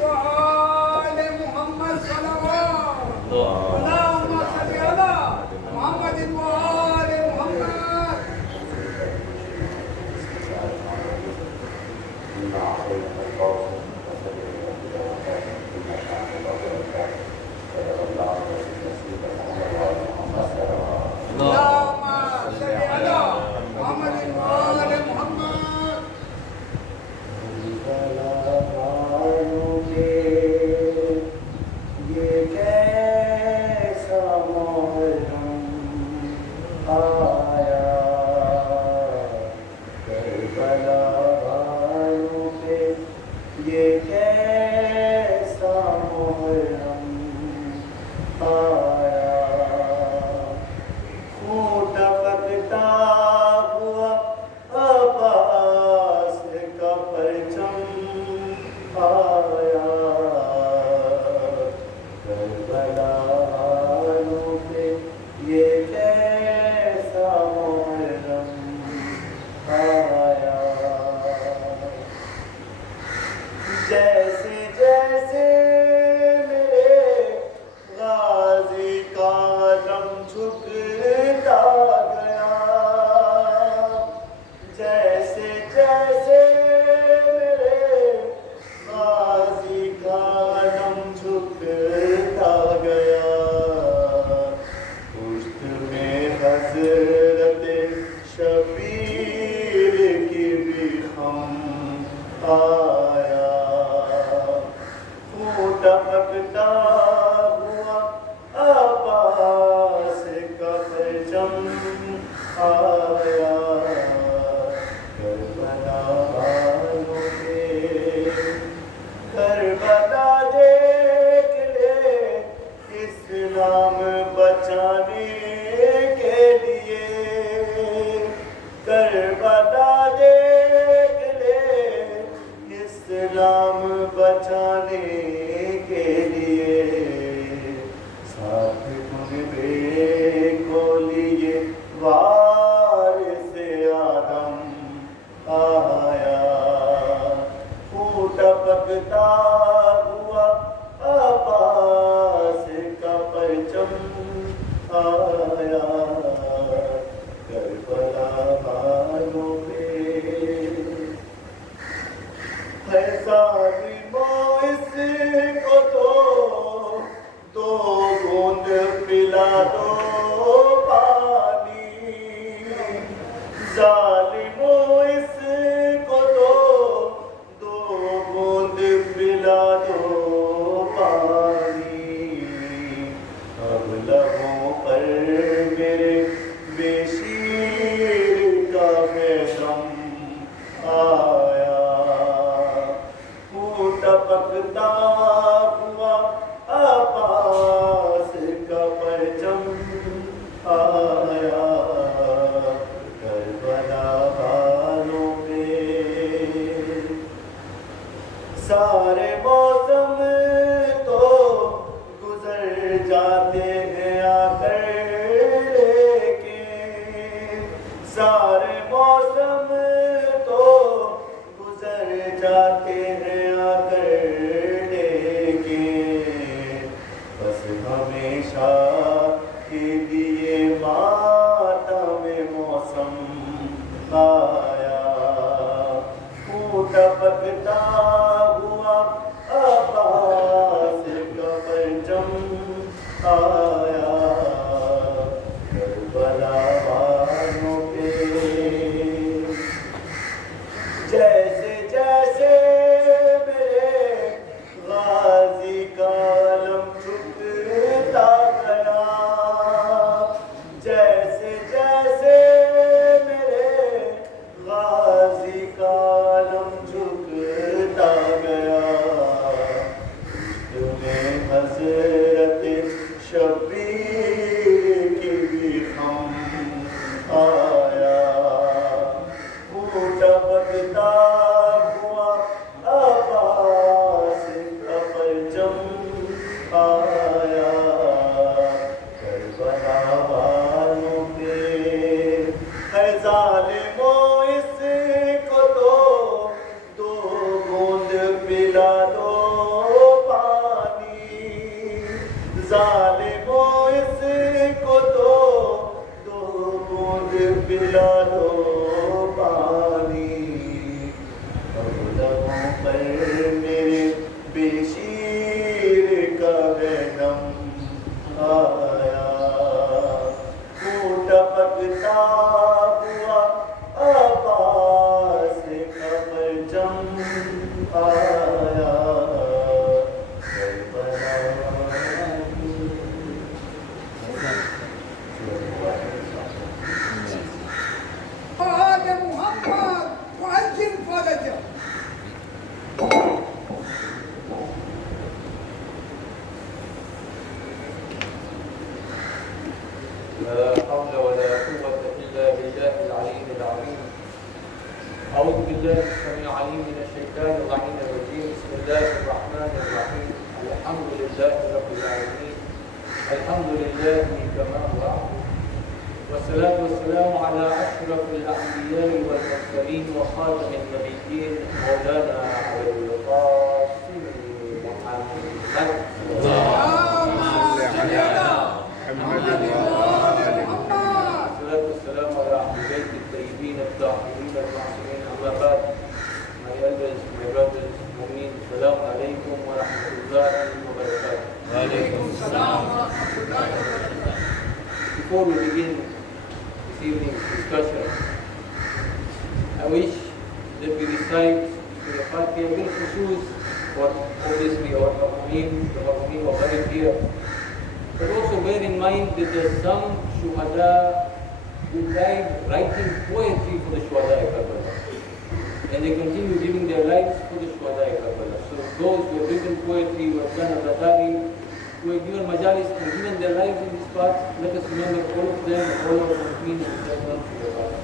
وآل محمد صلوات اللهم صل على محمد وآل محمد. اللهم صل على محمد وآل محمد. یہ کیسا محرم آیا کربلا والوں پہ، یہ کیسا محرم آیا خون ٹپکتا ہوا عباس کا پرچم آیا کربلا والوں پہ، یہ کیسا محرم آیا جیسے جیسے میرے غازی کا دم جھکتا گیا، جیسے جیسے میرے غازی کا دم جھکتا گیا، پشت میں حضرت شبیر کی بھی خم آیا خون ٹپکتا ہوا عباس کا پرچم آیا کربلا والوں پہ، کربلا دیکھ لے اسلام بچانے کے لیے، کربلا دیکھ لے اسلام بچانے کے لیے، ساتھ کنبے کو لیے وارث آدم آیا خون ٹپکتا ہوا عباس کا پرچم آیا کربلا والوں پہ، ہے ظالموں اس کو دو بوند پلا دو پانی، ظالموں اس کو دو بوند پلا دو پانی، اب لبوں پر میرے بے شیر کا ہے دم آیا خون ٹپکتا ہوا عباس کا پرچم آیا کربلا والوں پہ، سارے موسم تو گزر جاتے ہیں آ کر لیکن، سارے موسم تو گزر جاتے ہیں آ کر لیکن، بس ہمیشہ کے لیے ماتم موسم آیا خون ٹپکتا ہوا عباس पिला दो पानी अब लबों पर मेरे बेशीर का बेदम आया टपकता हुआ आवाज़ खबर जम आया هذا محمد وأجل فرجه. لا حول ولا قوة إلا بالله العلي العظيم. أعوذ بالله السميع العليم من الشيطان اللعين الرجيم. بسم الله الرحمن الرحيم. الحمد لله رب العالمين. الحمد لله كما وعد. والصلاة والسلام على أشرف الأنبياء والمرسلين وخاتم النبيين مولانا أبي القاسم محمد. اللهم صل على محمد وآل محمد. الصلاة والسلام على أهل بيت الطيبين الطاهرين المعصومين. أما بعد, my elders, my brothers, mu'min, Assalamu alaikum wa rahmatullahi wa barakatuh. وعليكم السلام ورحمة الله وبركاته. Before we begin this evening's discussion, I wish that we recite the Fatiha bil khusus for obviously our mu'min, the mu'min who are here. But also bear in mind that there are some shuhada who died writing poetry for the shuhada of Karbala. And they continue giving their lives for the shuhada of Karbala. So those who have written poetry, who have done Adadari, who have given majalis and given their lives in this path, let us remember all of them, all of the Muslims who have done for the path.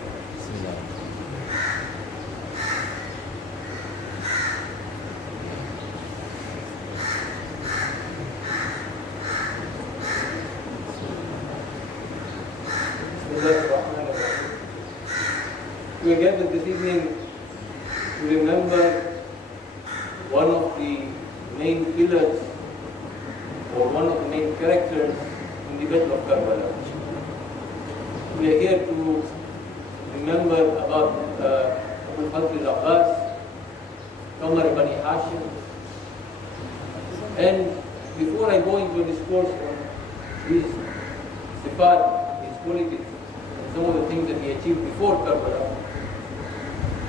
We are gathered this evening to remember one of the main pillars or one of the main characters in the Battle of Karbala. We are here to remember about Abu Fadl al-Abbas, Umar ibn Hashim. And before I go into a discourse on his sifat, his qualities, and some of the things that he achieved before Karbala,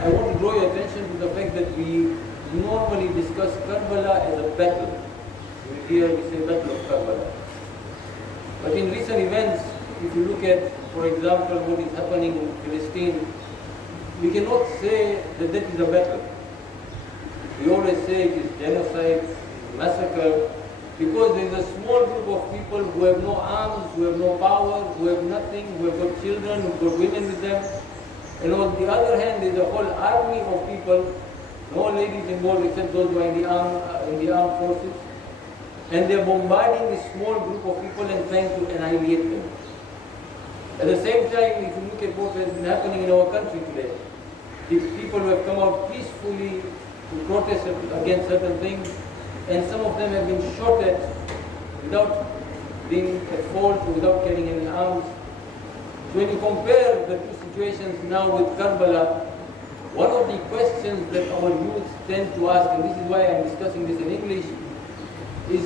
I want to draw your attention to the fact that we normally discuss Karbala as a battle. Here we say Battle of Karbala. But in recent events, if you look at, for example, what is happening in Palestine, we cannot say that that is a battle. We always say it is genocide, it is massacre, because there is a small group of people who have no arms, who have no power, who have nothing, who have got children, who have got women with them. And on the other hand, there is a whole army of people, no ladies involved except those who are in the armed forces. And they are bombarding this small group of people and trying to annihilate them. At the same time, if you look at what has been happening in our country today, the people who have come out peacefully to protest against certain things, and some of them have been shot at without being at fault, without carrying any arms. So when you compare the two situations now with Karbala, one of the questions that our youth tend to ask, and this is why I'm discussing this in English, is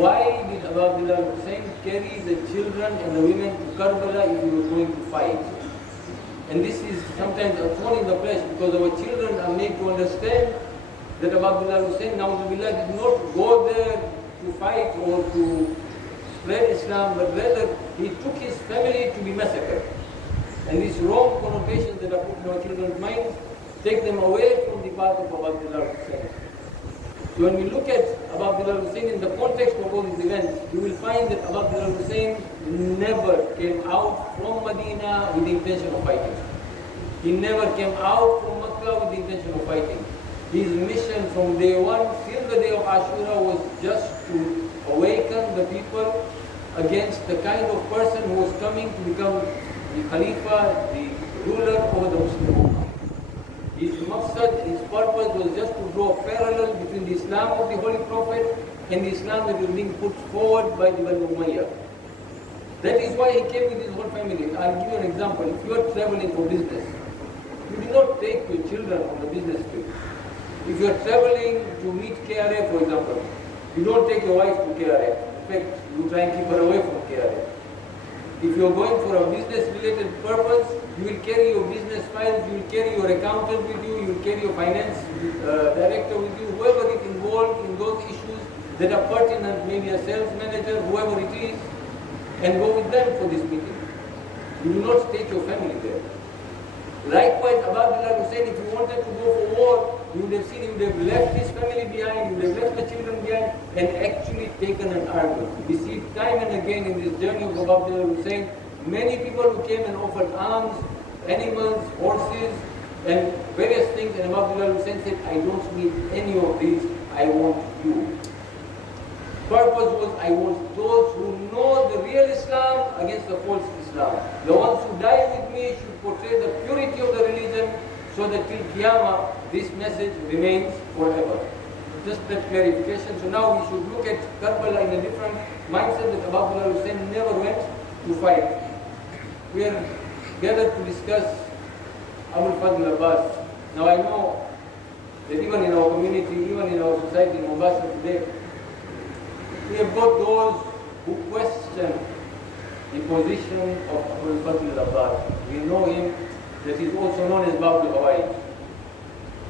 why did Abu Abdullah Hussein carry the children and the women to Karbala if he was going to fight? And this is sometimes a thorn in the flesh, because our children are made to understand that Abu Abdullah Hussein, na'udzubillah, did not go there to fight or to spread Islam, but rather he took his family to be massacred. And these wrong connotations that are put in our children's minds take them away from the path of Abu Abdullah Hussein. So when we look at Abu Abdullah Hussein in the context of all these events, you will find that Abu Abdullah Hussein never came out from Medina with the intention of fighting. He never came out from Makkah with the intention of fighting. His mission from day one till the day of Ashura was just to awaken the people against the kind of person who was coming to become the Khalifa, the ruler over the Muslim Ummah. His maqsad, his purpose was just to draw a parallel between the Islam of the Holy Prophet and the Islam that was being put forward by the Banu Umayyah. That is why he came with his whole family. I'll give you an example. If you are traveling for business, you do not take your children on the business trip. If you are traveling to meet KRA, for example, you don't take your wife to KRA. In fact, you try and keep her away from KRA. If you are going for a business-related purpose, you will carry your business files, you will carry your accountant with you, you will carry your finance director with you, whoever is involved in those issues that are pertinent, maybe a sales manager, whoever it is, and go with them for this meeting. You do not take your family there. Likewise, Abdullah Hussein, if you wanted to go for war, you would have seen he would have left his family behind, he would have left the children behind, and actually taken an army. We see time and again in this journey of Abdullah Hussein, many people who came and offered arms, animals, horses, and various things, and Abdullah Hussein said, I don't need any of these, I want you. Purpose was, I want those who know the real Islam against the false Islam. The ones who die with me should portray the purity of the religion so that till Qiyamah this message remains forever. Just that clarification. So now we should look at Karbala in a different mindset that Abdullah Hussein never went to fight. We are gathered to discuss Abul Fadl Abbas. Now I know that even in our community, even in our society in Mombasa today, we have got those who question the position of Abul Fadl Abbas. We know him, that is also known as Babu Hawaii.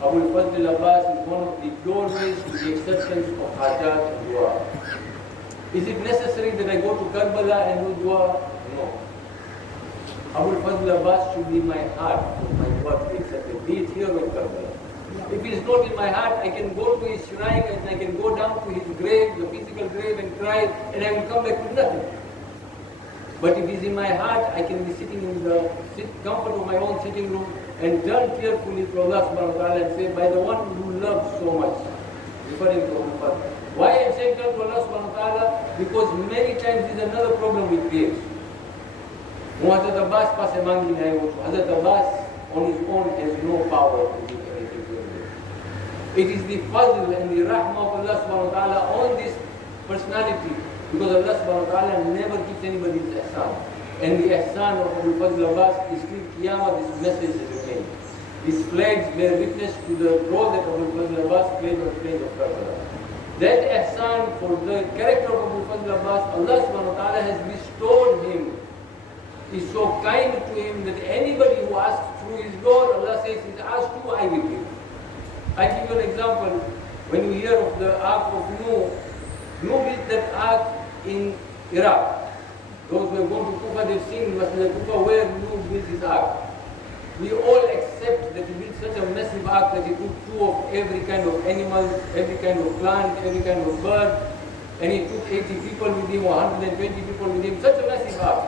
Abul Fadl Abbas is one of the doorways to the acceptance of hajat and dua. Is it necessary that I go to Karbala and do dua? No. Abul Fadl Abbas should be in my heart for my dua to be accepted, be it here or in Karbala. If it is not in my heart, I can go to his shrine and I can go down to his grave, the physical grave, and cry, and I will come back with nothing. But if it is in my heart, I can be sitting in the comfort of my own sitting room and turn tearfully to Allah subhanahu wa ta'ala and say, by the one who loves so much, referring to Abul Fadl. Why I am saying turn to Allah subhanahu wa ta'ala? Because many times there is another problem with graves. Hazrat Abbas passe mangi nahi ho. Hazrat Abbas on his own has no power to do anything to him. It is the fazl and the rahmah of Allah subhanahu wa ta'ala on this personality, because Allah subhanahu wa ta'ala never gives anybody his ihsan. And the ihsan of Abul Fadl Abbas is till Qiyamah, this message is remained. These flags bear witness to the role that Abul Fadl Abbas played on the plains of Karbala. That ihsan for the character of Abul Fadl Abbas, Allah subhanahu wa ta'ala has bestowed him. Is so kind to him that anybody who asks through his Lord, Allah says, he's asked you, I will give. I give you an example. When you hear of the Ark of Noah, Noah built that Ark in Iraq. Those who have gone to Kufa, they've seen Masjid al-Kufa where Noah built his Ark. We all accept that he built such a massive Ark that he took two of every kind of animal, every kind of plant, every kind of bird, and he took 80 people with him or 120 people with him, such a massive Ark.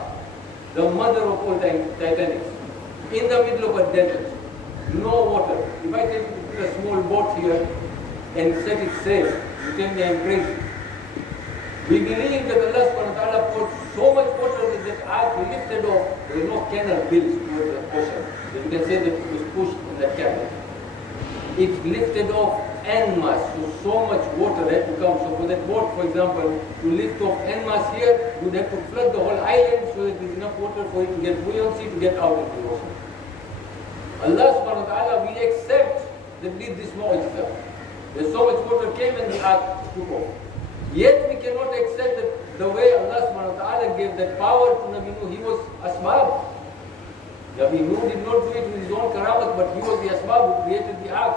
The mother of all Titanics, in the middle of a desert, no water. If I tell you to put a small boat here and set it sail, you tell me I'm crazy. We believe that Allah subhanahu wa ta'ala put so much water that that ark lifted off. There was no canal built towards the ocean. So you can say that it was pushed in that canal. It lifted off en masse, so much water had to come. So for that boat, for example, to lift off en masse here, you would have to flood the whole island so that there is enough water for it to get buoyancy to get out into the ocean. Allah subhanahu wa ta'ala, we accept that did this mu'jiza. There's so much water came and the ark took off. Yet we cannot accept that the way Allah subhanahu wa ta'ala gave that power to Nabi Nuh, he was asbab. Nabi Nuh did not do it with his own karamat, but he was the asbab who created the ark.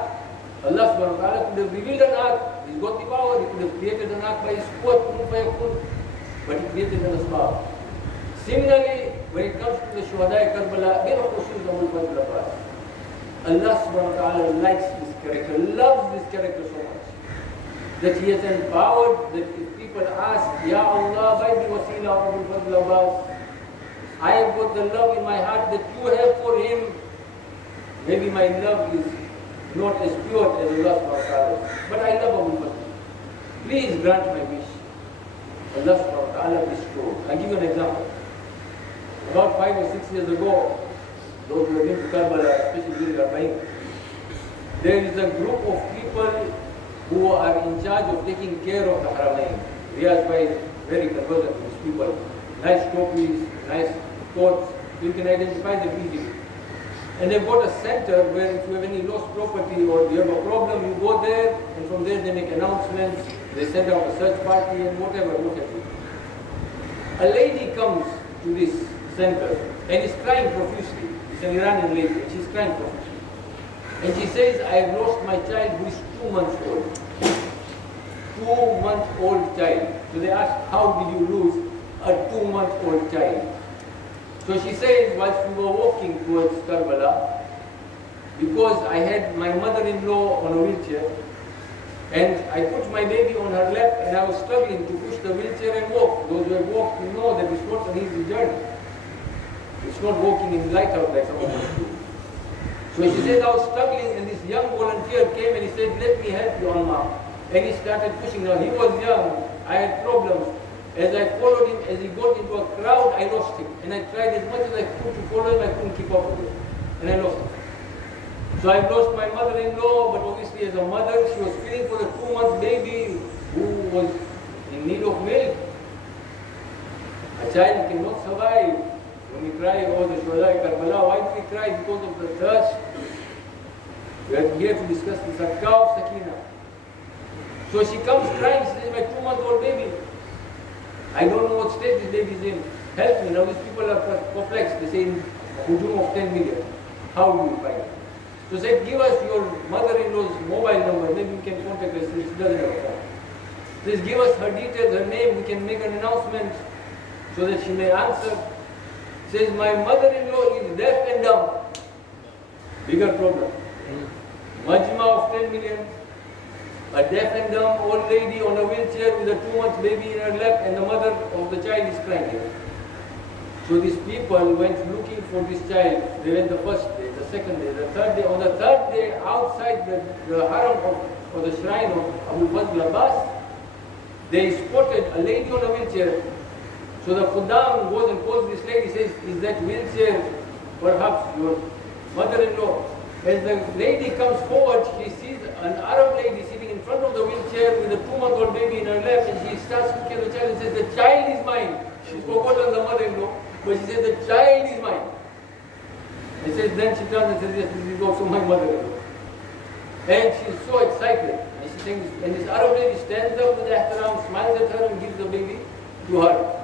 Allah subhanahu wa ta'ala could have revealed an ark, he's got the power, he could have created an ark by his quwwat, but he created an asbab. Similarly, when it comes to the Shuhada Karbala, bin Khusus Abul Fadl Abbas, Allah subhanahu wa ta'ala likes this character, loves this character so much, that he has empowered that if people ask, Ya Allah, by the wasila of Abul Fadl Abbas, I have got the love in my heart that you have for him. Maybe my love is not as pure as Allah subhanahu wa ta'ala, but I love Abul Fadl. Please grant my wish. Allah subhanahu wa ta'ala bestowed. I'll give you an example. About 5 or 6 years ago, those who have been to Karbala, especially during Arba'in, there is a group of people who are in charge of taking care of the Haramain. Riyaz Bhai is very conversant with these people. nice trophies, nice coats, you can identify them easily. And they've got a center where if you have any lost property or you have a problem, you go there, and from there they make announcements, they send out a search party and whatever, what have you. A lady comes to this center and is crying profusely. It's an Iranian lady, and she's crying profusely. And she says, I have lost my child who is 2 months old. 2-month-old child. So they ask, how did you lose a 2-month-old child? So she says, whilst we were walking towards Karbala, because I had my mother-in-law on a wheelchair, and I put my baby on her lap, and I was struggling to push the wheelchair and walk. Those who have walked, you know that it's not an easy journey. It's not walking in light out like some of us do. So she says, I was struggling, and this young volunteer came and he said, let me help you, Amma. And he started pushing. Now he was young, I had problems. As I followed him, as he got into a crowd, I lost him. And I tried as much as I could to follow him, I couldn't keep up with him. And I lost him. So I lost my mother-in-law, but obviously as a mother, she was feeling for the 2-month baby who was in need of milk. A child cannot survive. When we cry, oh, the Shuhada Karbala, why do we cry? Because of the thirst. We are here to discuss the Sadaqah of Sakina. So she comes crying, she says, my 2-month-old baby. I don't know what state this baby is in. Help me. Now these people are perplexed. They say, hujum of 10 million. How do you find it? So said, give us your mother-in-law's mobile number. Maybe we can contact her. She doesn't have a phone. Says, give us her details, her name. We can make an announcement so that she may answer. Says, my mother-in-law is deaf and dumb. Bigger problem. Majma of 10 million. A deaf and dumb old lady on a wheelchair with a 2-month baby in her lap, and the mother of the child is crying. So these people went looking for this child. They went the first day, the second day, the third day. On the third day, outside the haram or the shrine of Abu Fazl Abbas, they spotted a lady on a wheelchair. So the Khuddam goes and calls this lady, says, is that wheelchair perhaps your mother-in-law? As the lady comes forward, she sees an Arab lady sitting in front of the wheelchair with a 2-month-old baby in her lap, and she starts looking at the child and says, the child is mine. She's forgotten the mother-in-law, but she says, the child is mine. And says, then she turns and says, yes, this is also my mother-in-law. And she's so excited. And she thinks, and this Arab lady stands up with the ihtaram, smiles at her and gives the baby to her.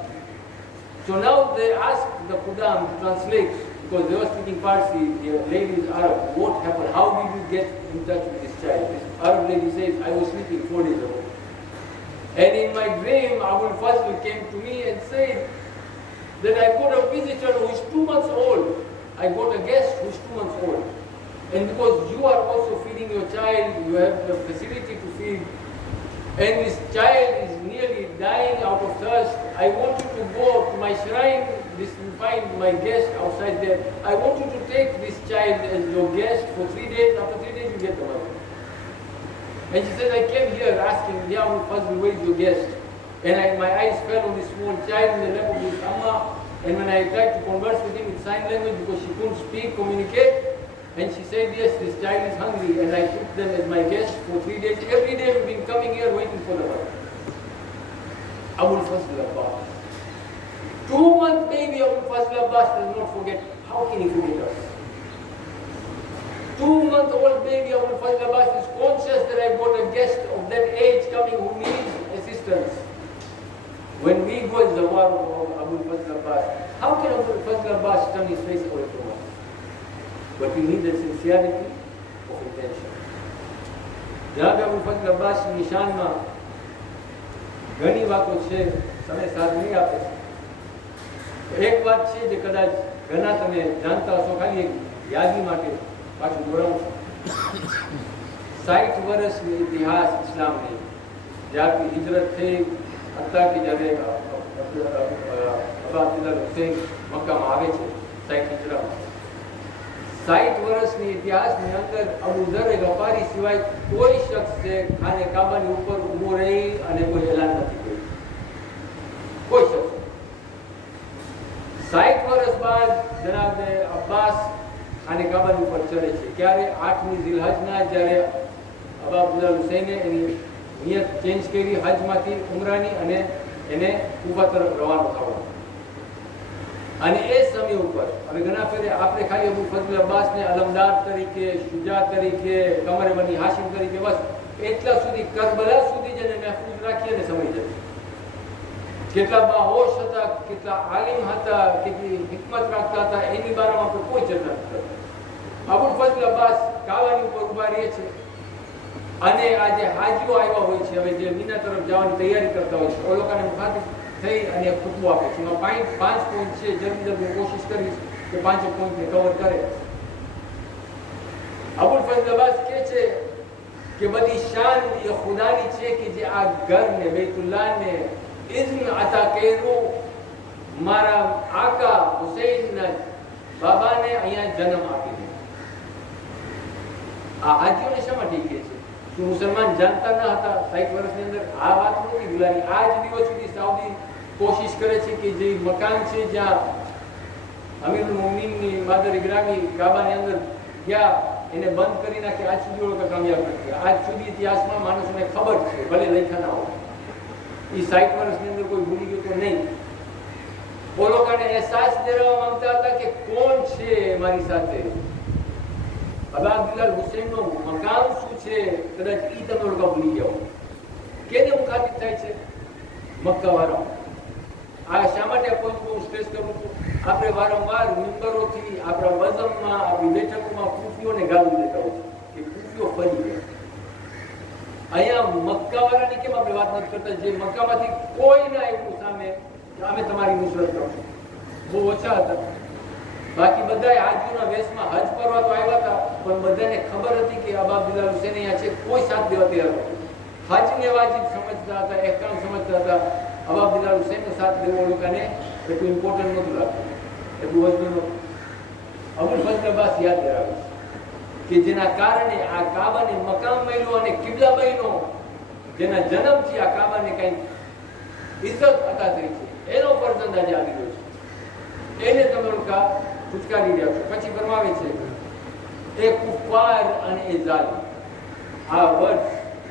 So now they ask the Khuddam to translate, because they were speaking Farsi, the lady is Arab. What happened? How did you get in touch with this child? This Arab lady says, I was sleeping 4 days ago. And in my dream, Abul Fazl came to me and said that I got a visitor who is 2 months old. I got a guest who is 2 months old. And because you are also feeding your child, you have the facility to feed, and this child is nearly dying out of thirst, I want you to go to my shrine, find my guest outside there. I want you to take this child as your guest for 3 days. After 3 days, you get the money. And she said, I came here asking, Ya Abul Fazl, where is your guest? And my eyes fell on this small child in the lap of his amma. And when I tried to converse with him in sign language, because she couldn't speak, communicate, and she said, yes, this child is hungry. And I took them as my guest for 3 days. Every day we've been coming here waiting for the money. Abul Fazl Abbas. 2-month baby Abul Fazl Abbas does not forget. How can he forget us? 2-month-old baby Abul Fazl Abbas is conscious that I've got a guest of that age coming who needs assistance. When we go in the war of Abul Fazl Abbas, how can Abul Fazl Abbas turn his face away from us? But we need the sincerity of intention. जनाब अबुल फजल अब्बास निशान में ઘણી વાતો છે, સમય સાથ નહીં આપે. એક વાત છે જે કદાચ ઘણા તમે જાણતા હશો, ખાલી એક યાદી માટે પાછું દોડાવું છું. 60 વર્ષની ઇતિહાસ ઇસ્લામની, જ્યારથી હિજરત થઈ અત્યારથી જ્યારે અબા અબ્દુલ્લા હુસૈન મક્કામાં આવે છે 60 હિજરામાં, 60 વર્ષની ઇતિહાસની અંદર અબુ ઝર ગફારી સિવાય કોઈ શખ્સે ખાને કાબાની ઉપર ઊભો રહી અને કોઈ એલાન નથી કર્યું. કોઈ શખ્સ. 60 વર્ષ બાદ જનાબ અબ્બાસ ખાને કાબાની ઉપર ચડે છે. ક્યારે? 8મી ઝિલહજના, જ્યારે અબા અબ્દુલ્લા હુસૈને એની નિયત ચેન્જ કરી હજમાંથી ઉમરાની, અને એને કુફા તરફ રવાના થવાનું. અને એ સમય ઉપર હવે ઘણા ફેરે આપણે ખાલી અબુ ફઝલ અબ્બાસને અલમદાર તરીકે, શુજા તરીકે, કમર બની હાશિમ તરીકે બસ એટલા સુધી કરબલા સુધી જેને મહેફૂઝ રાખીએ ને સમય જશે. કેટલા બાહોશ હતા, કેટલા આલિમ હતા, કેટલી હિકમત રાખતા હતા, એની બારામાં આપણે કોઈ ચર્ચા નથી કરતા. અબુલ ફઝલ અબ્બાસ કાવાની ઉપર ઉભા રહે છે અને આજે હાજીઓ આવ્યા હોય છે, હવે જે મીના તરફ જવાની તૈયારી કરતા હોય છે, એ લોકોને મુખાતિબ થઈ અને ખુતબો આપે છે. એમાં 5 પોઈન્ટ છે, જલ્દી કોશિશ કરીશ કે 5 પોઈન્ટને કવર કરે. અબુલ ફઝલ અબ્બાસ કહે છે કે બધી શાન એ ખુદાની છે કે જે આ ઘરને, બેતુલ્લાહને ઇઝ્ન અતા કર્યું, મારા આકા હુસૈનના બાબાને અહીંયા જન્મ આપી દીધો. આ હાજીઓને શા માટે કહે છે? શું મુસલમાન જાણતા ન હતા 60 વર્ષની અંદર? આ વાત નથી ભૂલાની. આજ દિવસ સુધી સાઉદી કોશિશ કરે છે કે જે મકાન છે જ્યાં અમીરુલ મોમિનની માદર ઇબ્રાહિમ કાબાની અંદર ગયા એને બંધ કરી નાખી, આજ સુધી લોકો કામયાબ નથી. આજ સુધી ઇતિહાસમાં માણસોને ખબર છે, ભલે લખ્યા ના હોય. એ 60 વર્ષની અંદર કોઈ ભૂલી ગયું તો નહીં. वो लोगों ने एहसास दिलावा मांगता था कि कौन છે મારી સાથે. અબા અબ્દુલ્લાહ હુસૈનનો મકામ શું છે, કદાચ ઈ તમે લોકો ભૂલી જાઓ. કેને મુખાતિબ થાય છે? મક્કા વાળા. આ શા માટે પોઈન્ટ હું સ્ટ્રેસ કરું છું? આપણે વારંવાર મિંબરોથી આપણા વઝમમાં, આપણી બેઠકોમાં કૂફીઓને ગાળું દેતા હોય કે કૂફીઓ ફરી ગયા. અહીંયા મક્કા વાળાની કેમ આપણે વાત નથી કરતા? જે મક્કામાંથી કોઈ ના આવ્યું સામે અમે તમારી નુસરત કરશું, બહુ ઓછા હતા. બાકી બધા હાજીઓના વેશમાં હજ કરવા તો આવ્યા હતા, પણ બધાને ખબર હતી કે અબા અબ્દુલ્લાહ હુસૈન અહીંયા છે, કોઈ સાથ દેવા તૈયાર નહોતું. હજને વાજિબ સમજતા હતા, ehkam સમજતા હતા. અબા અબ્દુલ્લાહ હુસૈનનો સાથ દેવો લોકોને એટલું ઇમ્પોર્ટન્ટ નહોતું લાગતું, એટલું વજન નહોતું. અબુલ ફઝલ અબ્બાસ યાદ ધરાવે છે કે જેના કારણે આ કાબાને મકામ મળ્યો અને કિબલા બન્યો, જેના જન્મથી આ કાબાને કંઈક ઇજ્જત અતા થઈ છે, એનો ફરજંદ આજે આવી ગયો છે. એને તમે લોકો ફુચકારી રહ્યા છો. પછી ફરમાવે છે એ કુફાર અને એ ઝાલિમ. આ વર્ડ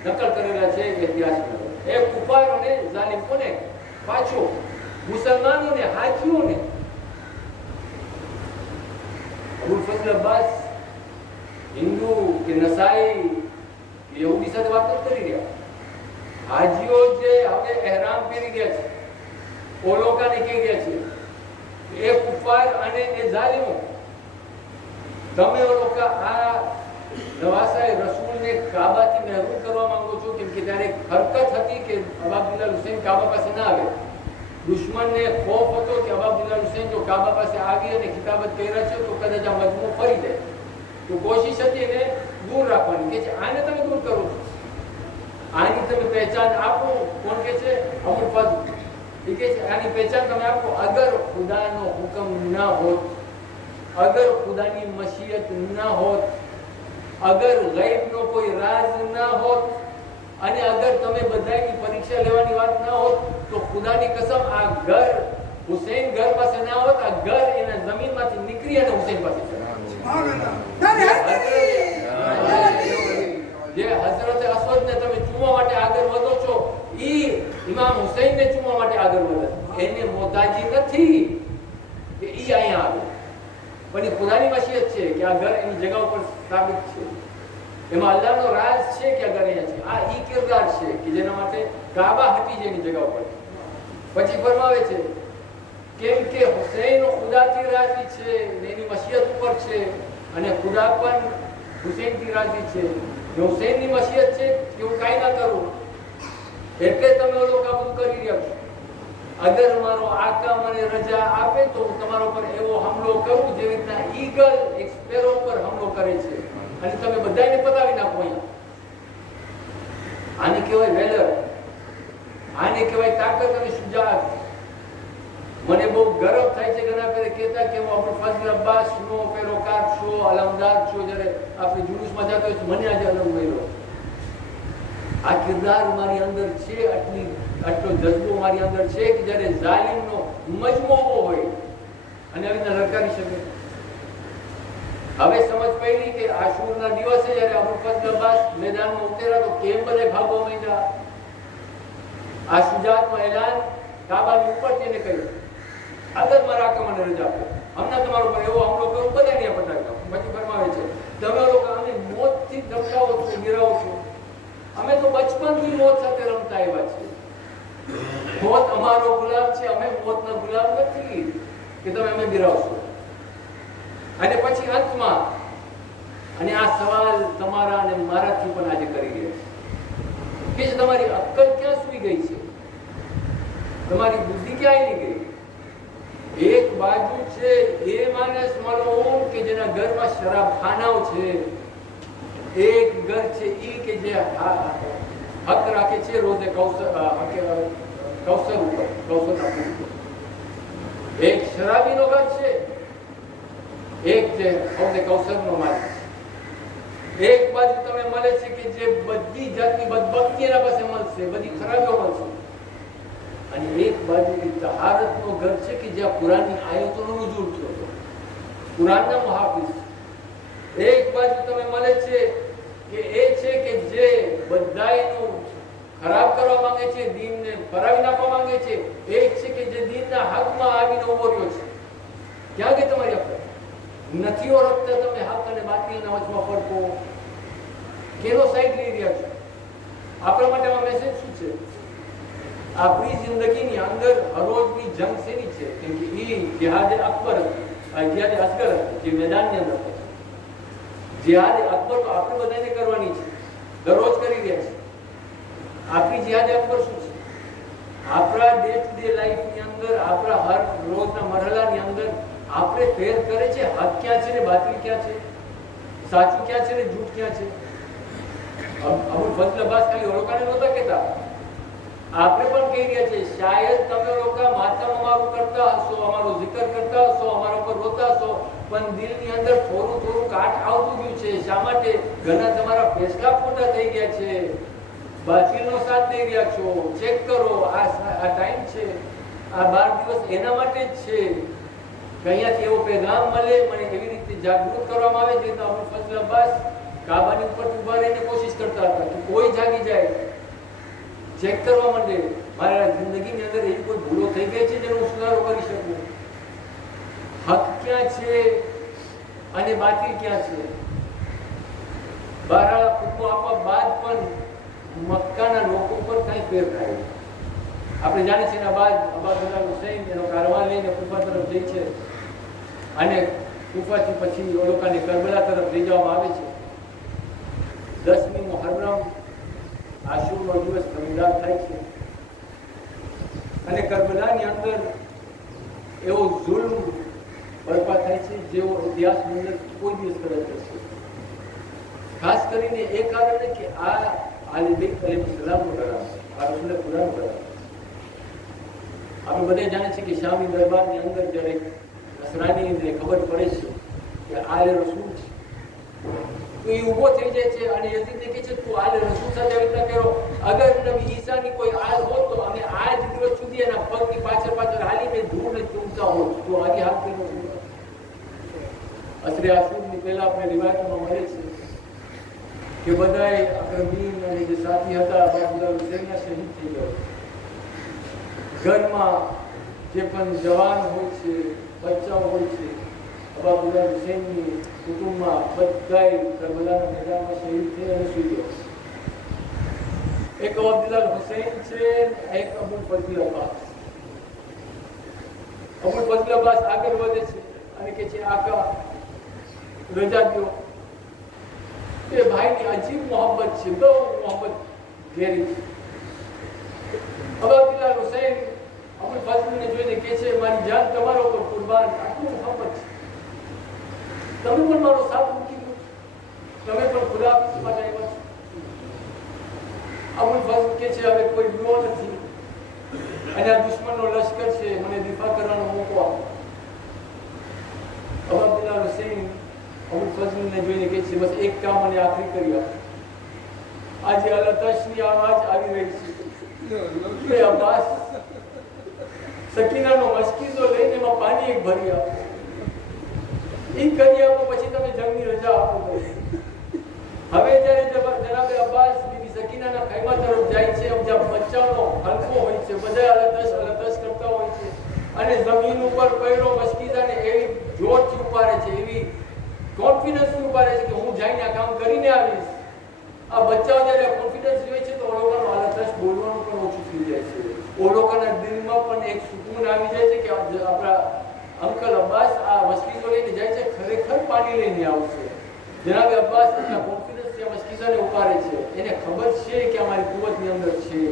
નકલ કરેલા છે ઇતિહાસમાં. એ કુફાર અને ઝાલિમ કોને? પાછો મુસલમાનોને, હાજીઓને. અબુલ ફઝલ અબ્બાસ હિન્દુ કે નસાઈ કે યહૂદી સાથે વાત નથી કરી રહ્યા. હાજીઓ જે હવે એહરામ પહેરી ગયા છે, ઓ લોકોને કહી ગયા છે એ કુફાર અને એ ઝાલિમો, તમે ઓ લોકો આ નવાસાએ રસૂલને કાબાથી મહેરૂમ કરવા માંગો છો, કેમ કે ત્યારે હરકત હતી કે અબા અબ્દુલ્લાહ હુસૈન કાબા પાસે ના આવે. દુશ્મનને ખોફ હતો કે અબા અબ્દુલ્લાહ હુસૈન જો કાબા પાસે આવી અને ખિતાબત કર્યા છે તો કદાચ આ મજમુ ફરી જાય. તો કોશિશ હતી એને દૂર રાખવાની. કે છે આને તમે દૂર કરો છો, આની તમે પહેચાન આપો. કોણ કે છે? અબુલ ફઝલ. એ કે છે આની પહેચાન તમે આપો. અગર ખુદાનો હુકમ ના હોત, અગર ખુદાની મશિયત ના હોત, અગર ગૈબનો કોઈ રાજ ના હોત, અને અગર તમે બધાની પરીક્ષા લેવાની વાત ના હોત, તો ખુદાની કસમ આ ઘર હુસૈન ઘર પાસે ના હોત. આ ઘર એના જમીનમાંથી નીકળી અને હુસૈન પાસે ચડ્યું. જે હઝરત અસવદને તમે ચૂમવા માટે આગળ વધો છો, ઈ ઇમામ હુસૈનને ચૂમવા માટે આગળ વધે. એને મોતાજી નથી કે ઈ અહીંયા આવે, પણ એ ખુદાની મશિયત છે કે આ ઘર એની જગ્યા ઉપર સ્થાપિત છે. એમાં અલ્લાહનો રાજ છે કે આ ઘર અહીંયા છે. આ ઈ કિરદાર છે કે જેના માટે કાબા હટી જાય એની જગ્યા ઉપર. પછી ફરમાવે છે કેમ કે હુસૈન ખુદાથી રાજી છે, એની મશિયત ઉપર છે, અને ખુદા પણ હુસૈનથી રાજી છે. હુસૈનની મશિયત છે કે હું કાંઈ ના કરું, એટલે તમે લોકો આ બધું કરી રહ્યા છો. અગર મારો આકા મને રજા આપે તો હું તમારા પર એવો હમલો કરું જેવી રીતના ઈગલ એક સ્પેરો પર હમલો કરે છે, અને તમે બધાને પતાવી નાખો. અહીંયા આને કહેવાય વેલર, આને કહેવાય તાકાત અને શુજાઅત. મને બહુ ગર્વ થાય છે ઘણા પેરે કહેતા કે હું અબુલ ફઝલ અબ્બાસ નો પેરોકાર છો, અલમદાર છો. જ્યારે આપણે જુલુસમાં જતો હોય મને આજે અલમ મળ્યો. આ કિરદાર મારી અંદર છે, આટલો જજ્બો મારી અંદર છે કે જ્યારે ઝાલિમનો મજમો હોય અને આવી રીતના લડકારી શકે. હવે સમજ પડી કે આશુરના દિવસે જ્યારે અબુલ ફઝલ અબ્બાસ મેદાનમાં ઉતર્યા તો કેમ બધે ભાગવા માંડ્યા. આ શુજાઅતનું એલાન કાબાની ઉપર તેને કર્યું. આગળ મારા આખા મને રજા આપો, હમણાં તમારો પર એવો હુમલો કરું, બધા ને પટાવી દો. પછી ફરમાવે છે તમે લોકો અમને મોતથી ધમકાવો છો, ગિરાવો છો. અમે તો બચપનથી મોત સાથે રમતા આવ્યા છીએ. મોત અમારો ગુલામ છે, અમે મોતના ગુલામ નથી કે તમે અમે ગિરાવશો. અને પછી અંતમાં, અને આ સવાલ તમારા અને મારાથી પણ આજે કરી રહ્યા છે કે તમારી અક્કલ ક્યાં સુઈ ગઈ છે, તમારી બુદ્ધિ ક્યાં આવી ગઈ? એક બાજુ છે એ માણસ મલૂમ કે જેના ઘરમાં શરાબખાનાઓ છે, એક ઘર છે ઈ કે જે હક રાખે છે રોજે કૌશરના એક શરાબીનો ઘર છે, એક જે રોજે કૌશરનો માલિક છે. એક બાજુ તમે મળે છે કે જે બધી જાતની બદબખતી એના પાસે મળશે, બધી ખરાબીઓ મળશે. અને એક બાજુ તહારતનો ઘર છે કે જ્યાં કુરાનની આયતોનો નુઝુલ થયો હતો, કુરાનના મુહાફિઝ. એક બાજુ તમે મળે છે કે એ છે કે જે બધાયનું ખરાબ કરવા માંગે છે, દીનને ફરાવી નાખવા માંગે છે. એક છે કે જે દીનના હકમાં આવીને ઉભો રહ્યો છે. ક્યાં ગઈ તમારી અક્કલ? નથી ઓળખતા તમે હક અને બાતિલના વચમાં ફરકો. કેનો સાઈડ લઈ રહ્યા છો? આપણા માટે આ મેસેજ શું છે? આપણી જિંદગીની અંદર હરોજની જંગ શેની છે? કેમ કે એ જિહાદ અકબર હતી, જિહાદ અસગર હતી, જે મેદાનની અંદર હતી. જિહાદ અકબર તો આપણે બધાને કરવાની છે, દરરોજ કરી રહ્યા છે. આપણી જિહાદ અકબર શું છે? આપણા ડે ટુ ડે લાઈફની અંદર, આપણા હર રોજના મરહલાની અંદર આપણે ફેર કરે છે હક ક્યાં છે ને બાતિલ ક્યાં છે, સાચું ક્યાં છે ને જૂઠ ક્યાં છે. અબુલ ફઝલ અબ્બાસ ખાલી ઓળખાને નહોતા કહેતા, આપણે પણ કહી રહ્યા છે શાયદ તમે લોકો માતમ અમારું કરતા હશો, અમારો zikr કરતા હશો, અમારા ઉપર રોતા હશો, પણ દિલની અંદર થોડું થોડું કાટ આવતું ગયું છે. શા માટે? ઘણા તમારા ફેસલા ખોટા થઈ ગયા છે, બાતિલનો સાથ દઈ રહ્યા છો. ચેક કરો, આ ટાઈમ છે, આ 12 દિવસ એના માટે જ છે કે અહીંયાથી એવો પેગામ મળે, મને એવી રીતે જાગૃત કરવામાં આવે છે. અબુલ ફઝલ અબ્બાસ કાબાની ઉપર ઉભા રહીને કોશિશ કરતા હતા કે કોઈ જાગી જાય, ચેક કરવા માંડે, મારા જિંદગીની અંદર એવી કોઈ ભૂલો થઈ ગઈ છે જેનો હું સુધારો કરી શકું. હક ક્યાં છે અને બાતિલ ક્યાં છે? બહાર ફૂટવો આપવા બાદ પણ મક્કાના લોકો પર કઈ ફેર થાય. આપણે જાણીએ છીએ બાદ અબ્દુલ્લા હુસૈન એનો કારવા લઈને કુફા તરફ જાય છે અને કુફાથી પછી એ લોકોને કરબલા તરફ લઈ જવામાં આવે છે. 10મી મુહર્રમ આશુરનો દિવસ ખમીદાર થાય છે અને કરબલાની અંદર એવો જુલ્મ બરપા થાય છે જેવો ઇતિહાસની અંદર કોઈ દિવસ કદાચ નથી. ખાસ કરીને એ કારણે કે આ આલે બેત અલૈહિસ્સલામનું ઘરાણું, આ રસૂલ ખુદાનું ઘરાણું. આપણે બધા જાણે છે કે શામી દરબારની અંદર જ્યારે નસરાનીને ખબર પડે છે કે આલે રસૂલ છે તો એ ઊભો થઈ જાય છે અને યઝીદને કહે છે તું આલે રસૂલ સાથે આવી રીતના કરો. અગર નબી ઈસાની કોઈ આલ હોત તો અમે આ જ દિવસ સુધી એના પગની પાછળ પાછળ હાલીને ધૂળને ચૂમતા હોત. તો આગે હાથ કરીને અસરે આશુરની પહેલા આપણે રિવાયતમાં મળે છે કે બધાએ અકરમીન અને જે સાથી હતા અબ્દુલ્લા હુસૈનના શહીદ થઈ ગયા. ઘરમાં જે પણ જવાન હોય છે, બચ્ચાઓ હોય છે, અબ્દુલ્લા હુસૈનની કુટુંબમાં બધાએ કરબલાના મેદાનમાં શહીદ થઈ અને સૂઈ ગયા. એક અબ્દુલ્લા હુસૈન છે, એક અબુલ ફઝલ અબ્બાસ. અબુલ ફઝલ અબ્બાસ આગળ વધે છે અને કહે છે આકા રજા દો. એ ભાઈની અજીબ મોહબ્બત છે, બહુ મોહબ્બત ઘેરી છે. અબ્દુલ્લા હુસૈન અબુલ ફઝલને જોઈને કહે છે મારી જાન તમારા ઉપર કુરબાન, આટલું મોહબ્બત છે, તમે પણ મારો સાથ મૂકી દો, તમે પણ ખુદા માટે આવ્યા છો. અબુલ ફઝલ કહે છે હવે કોઈ વિવો નથી અને આ દુશ્મનનો લશ્કર છે, મને દિફા કરવાનો મોકો આપો. અબ્દુલ્લા હુસૈન અબુલ ફઝલને જોઈને કહે છે બસ એક કામ મને આખરી કરી આપો. આજે અલતશની આવાજ આવી રહી છે, એ અબ્બાસ સકીનાનો મસ્કીઝો લઈને એમાં પાણી એક ભરી આપો. એ કરી આપો પછી તમે જંગની રજા આપો. હવે જ્યારે જનાબે અબ્બાસ બીબી સકીનાના ખૈમા તરફ જાય છે, જ્યાં બચ્ચાઓનો હલકો હોય છે, બધા અલતશ કરતા હોય છે અને જમીન ઉપર પડ્યો મસ્કીદાને એવી જોરથી ઉપાડે છે, એવી કોન્ફિડન્સથી ઉપાડે છે કે હું જઈને આ કામ કરીને આવીશ. આ બચ્ચાઓ જ્યારે કોન્ફિડન્સ જોઈએ છે તો એ લોકોનું હાલત બોલવાનું પણ ઓછું થઈ જાય છે. એ લોકોના દિલમાં પણ એક સુકૂન આવી જાય છે કે આપણા અંકલ અબ્બાસ આ મસ્કીદો લઈને જાય છે, ખરેખર પાણી લઈને આવશે. જનાબે અબ્બાસ એટલા કોન્ફિડન્સથી આ મસ્કીદાને ઉપાડે છે. એને ખબર છે કે અમારી કુવતની અંદર છે.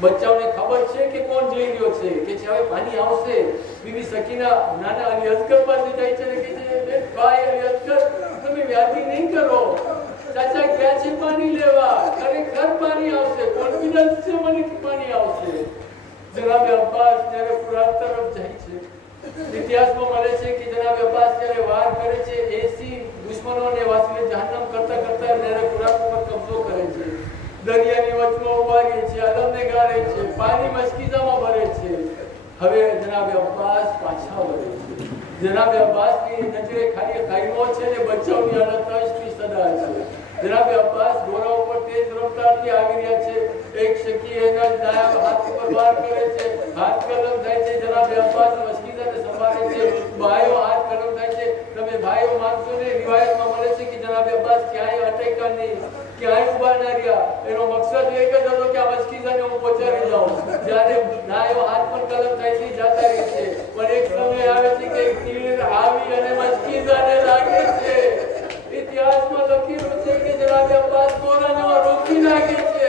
બચ્ચાઓને ખબર છે કે કોણ જઈ રહ્યો છે, કે હવે પાણી આવશે. બીબી સકીના નાના અલી અસગર પાસે જાય છે અને કહે છે, ભાઈ અલી અસગર, તમે વ્યાધિ નહીં કરો, ચાચા ગયા છે પાણી લેવા, ખરેખર પાણી આવશે, કોન્ફિડન્સ છે મને કે પાણી આવશે. જનાબે અબ્બાસ જ્યારે ફુરાત તરફ જાય છે, ઇતિહાસમાં મળે છે કે જનાબે અબ્બાસ જ્યારે વાર કરે છે, 80 દુશ્મનોને વાસીને જહન્નમ કરતા કરતા જ્યારે ફુરાત પર કબજો કરે છે, દરિયાની વચમાં ઉભા રહે છે, અલમને ગાળે છે, પાણી મસ્કીઝામાં ભરે છે. હવે જનાબે અબ્બાસ પાછા વળે છે. જનાબે અબ્બાસની નજરે ખાલી ખાઈમો છે ને બચ્ચાઓની હાલત અશની સદા છે. જનાબે અબ્બાસ ઘોડા ઉપર તેજ રફતારથી આવી રહ્યા છે. એક શકી એના ડાયા હાથ ઉપર વાર કરે છે, હાથ કલમ થાય છે. જનાબે અબ્બાસ મસ્કીઝાને સંભાળે છે, ભાઈઓ હાથ કલમ થાય છે. તમે ભાઈઓ માનશો ને, રિવાયતમાં મળે છે કે જનાબે અબ્બાસ ક્યાંય અટક્યા નહીં, ક્યાંય ઉભા ના રહ્યા. એનો મકસદ એક જ હતો કે આ મસ્કીઝાને હું પહોંચાડી જાઉં. જ્યારે નાયો હાથ પર કલમ થાય છે જાતા રહે છે, પણ એક સમય આવે છે કે એક તીર આવી અને મસ્કીઝાને લાગે છે. ઇતિહાસમાં લખેલું છે કે જનાબે અબ્બાસ કોરાનામાં રોકી નાખે છે.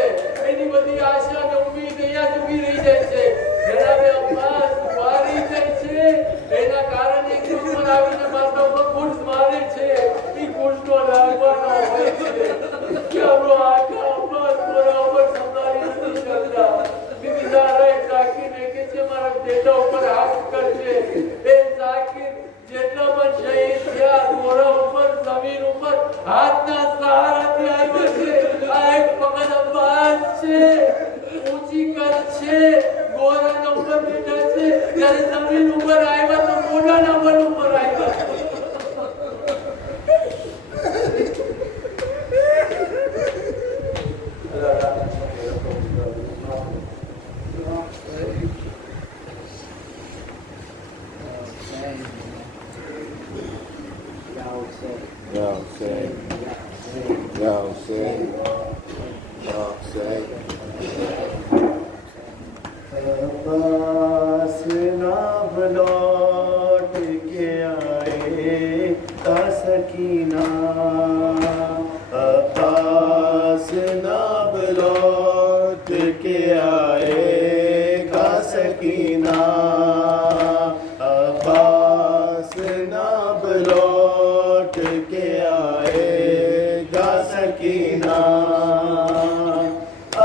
એની બધી આશા અને ઉમ્મીદ અહીંયા જ ઊભી રહી જાય છે. જનાબે અબ્બાસ વારી જાય છે, એના કારણે એક દુશ્મન આવીને માથા ઉપર ગુર્સ મારે છે. એ ગુર્સનો લાગવાનો હોય છે કે આપણો આખા અબ્બાસ કોરા ઉપર સંભાળી નથી શકતા. બીબી ઝારા એક ઝાકીરને કહે છે, મારા બેટા ઉપર હાથ કરજે. એ ઝાકીર જેટલા પણ શહીદ થયા, કોરા ઉપર, જમીન ઉપર હાથના સહારાથી આવ્યો છે. આ એક ફકત અબ્બાસ છે. ઊંચી કર છે, ગોરાના ઉપર બેઠા છે, જ્યારે જમીન ઉપર આવ્યા તો મોઢાના બળ ઉપર આવ્યા. अब्बास ना लौट के आएगा सकीना, अब्बास ना लौट के आएगा सकीना, अब्बास ना लौट के आएगा सकीना,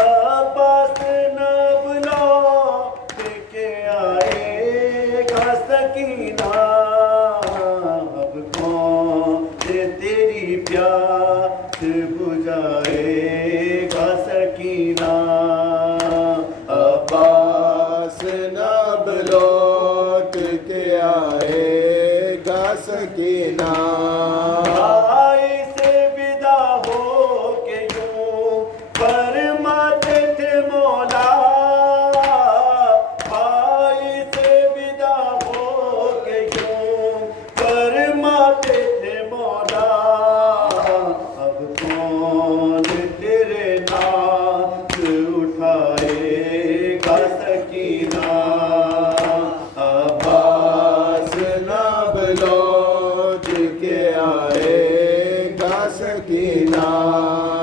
अब्बास नब लौट के आएगा सकीना, अब कौन तेरी प्यास बुझाएगा सकीना, अब्बास नब लौट के आएगा सकीना, भाई से विदा हो के यूं फरमाते थे मौला, भाई से विदा हो के यूं फरमाते थे मौला, अब कौन तेरे नाम उठाएगा सकीना, अब्बास नब लौट के आएगा सकीना,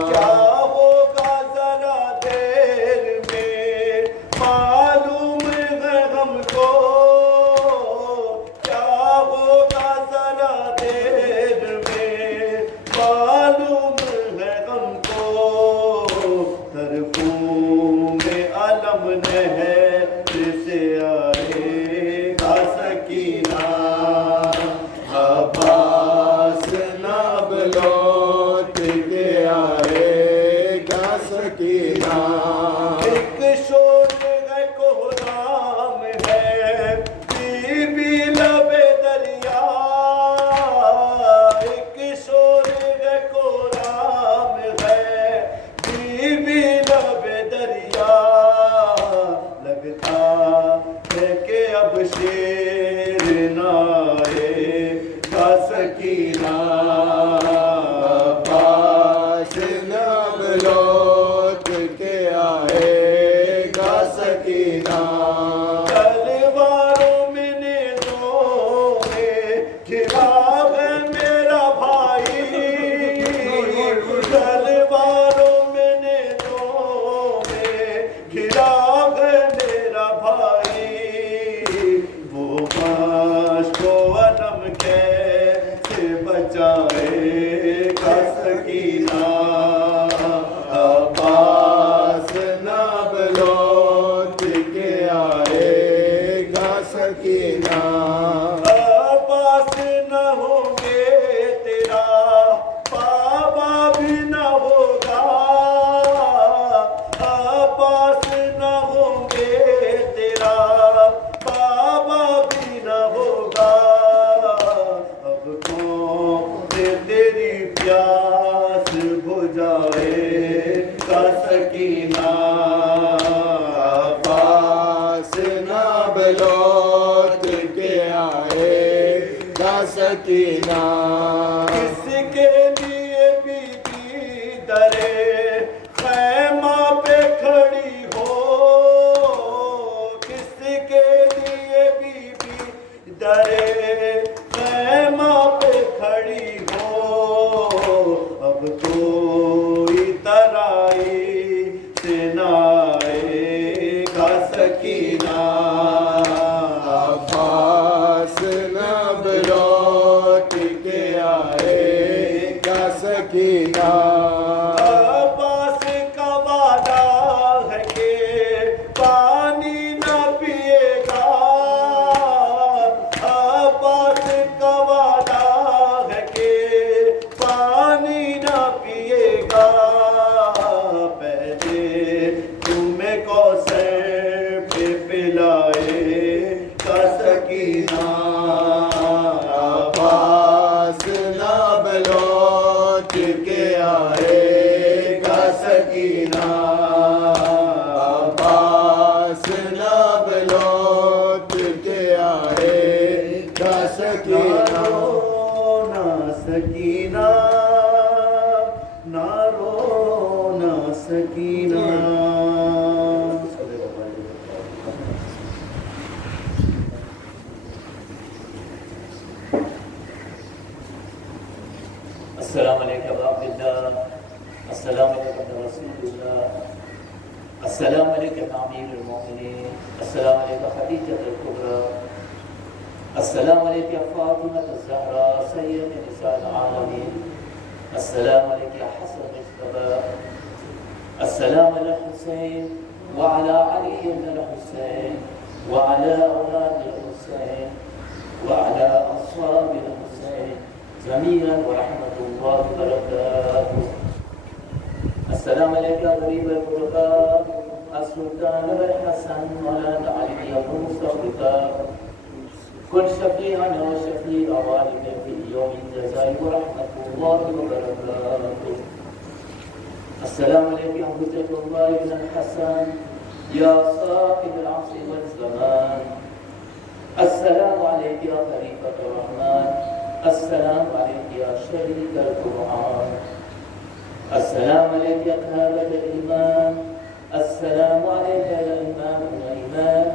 क्या होगा जरा देर में मालूम है हमको, क्या होगा जरा देर में मालूम है हमको, तरफों में अलम नहर से आएगा सकीना, अब्बास नब लौट के आएगा सकीना, एक शोर है कोहराम है बीबी लबे दरिया, एक शोर है कोहराम है बीबी लबे दरिया, लगता سکینہ تلواروں میں نیزوں میں گھرا ہے میرا بھائی تلواروں میں نیزوں میں گھرا ہے میرا بھائی وہ باش کو علم کیسے بچائے گا سکینہ عباس نہ بلوٹ کے آئے گا سکینہ عباس نہ ہوں گے تیرا بابا بھی نہ ہوگا عباس نہ ہوں گے تیرا بابا بھی نہ ہوگا اب کون تیری پیاس بجھائے گا سکینہ عباس نہ بلوٹ کے آئے گا سکینہ کس کے لیے بی بی درے خیمہ پہ کھڑی ہو کس کے لیے بی بی درے خیمہ پہ کھڑی ہو اب کوئی ترائی سے نہ آئے گا سکینہ عباس نہ بلوٹ کے آئے گا سکینہ عباس کا وعدہ ہے کہ پانی نہ پیے گا عباس کا وعدہ ہے کہ پانی نہ پیے گا پہلے تمہیں کوثر پہ پلائے گا سکینہ عباس نہ بلوٹ کے آئے گا سکینہ عباس نہ بلوٹ کے آئے گا سکینہ نہ سکینہ نہ رونا سکینہ السلام علیکم عبد اللہ السلام علیکم رسول اللہ السلام علیکم امیر المؤمنین السلام علیکم خدیجہ الکبریٰ السلام علیکم فاطمہ الزہراء سید نساء العالمین السلام علیکم حسن مجتبی السلام علی الحسین وعلى علی بن الحسین وعلى اولاد الحسین وعلى اصحاب الحسین جميعا ورحمة الله وبركاته السلام عليكم غريب البركات السلطان الحسن مولانا علي بن مصطفى كن شفيعنا وشفيع والدنا في يوم الجزاء ورحمة الله وبركاته السلام عليكم حجة الله بن الحسن يا صاحب العصر والزمان السلام عليك يا خليفة الرحمن السلام عليك يا شريك القرآن السلام عليك يا كهابة الإيمان السلام عليك يا إمام الإيمان